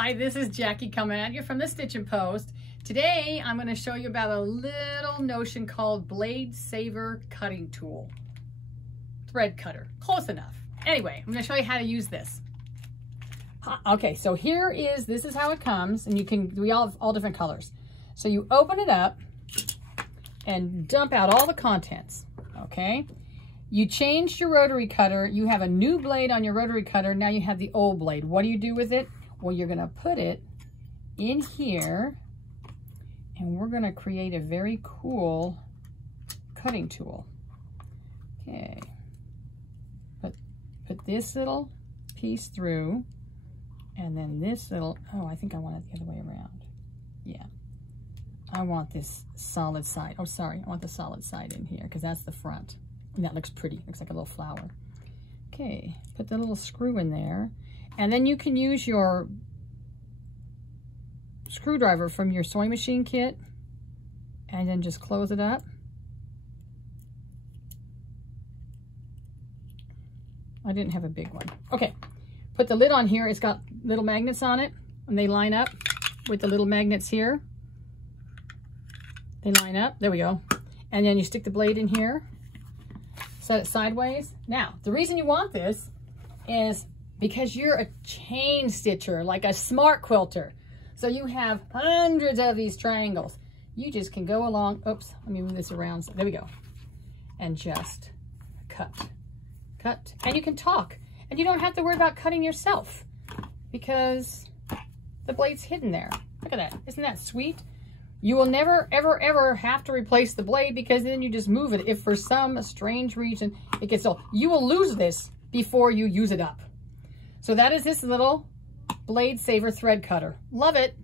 Hi, this is Jackie coming at you from the Stitchin Post. Today, I'm going to show you about a little notion called Bladesaver cutting tool. Thread cutter. Close enough. Anyway, I'm going to show you how to use this. Okay, so this is how it comes, and we all have all different colors. So you open it up and dump out all the contents, okay? You changed your rotary cutter. You have a new blade on your rotary cutter. Now you have the old blade. What do you do with it? Well, you're going to put it in here, and we're going to create a very cool cutting tool. Okay. Put this little piece through, and then this little, oh, I think I want it the other way around. Yeah. I want this solid side. Oh, sorry. I want the solid side in here because that's the front. And that looks pretty. Looks like a little flower. Okay. Put the little screw in there. And then you can use your screwdriver from your sewing machine kit and then just close it up. I didn't have a big one. Okay. Put the lid on here. It's got little magnets on it, and they line up with the little magnets here. They line up. There we go. And then you stick the blade in here. Set it sideways. Now, the reason you want this is because you're a chain stitcher, like a smart quilter. So you have hundreds of these triangles. You just can go along. Oops, let me move this around. So there we go. And just cut, cut. And you can talk. And you don't have to worry about cutting yourself because the blade's hidden there. Look at that. Isn't that sweet? You will never, ever, ever have to replace the blade because then you just move it. If for some strange reason it gets old, you will lose this before you use it up. So that is this little Bladesaver thread cutter. Love it.